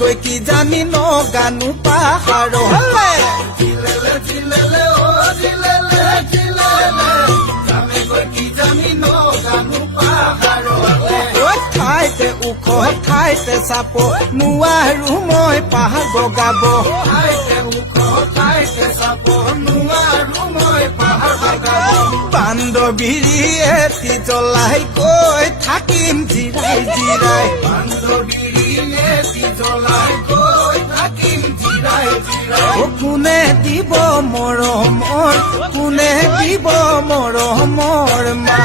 গৈ কি জানি নগানো পাহাৰলে জিলেলে জিলেলে ও জিলেলে জিলেলে আমি গৈ কি জানি নগানো পাহাৰলে ঠাইতে ওখ ঠাইতে চাপ নোৱাৰো মই পাহাৰ বগাব ঠাইতে ওখ ঠাইতে চাপ নোৱাৰো মই পাহাৰ বগাব বান্ধৱীৰ এটি জ্বলাই গৈ থাকিম জিৰাই জিৰাই বান্ধৱীৰ এটি জ্বলাই গৈ থাকিম জিৰাই জিৰাই কোনে দিব মৰমৰ কোনে দিব মৰমৰ মা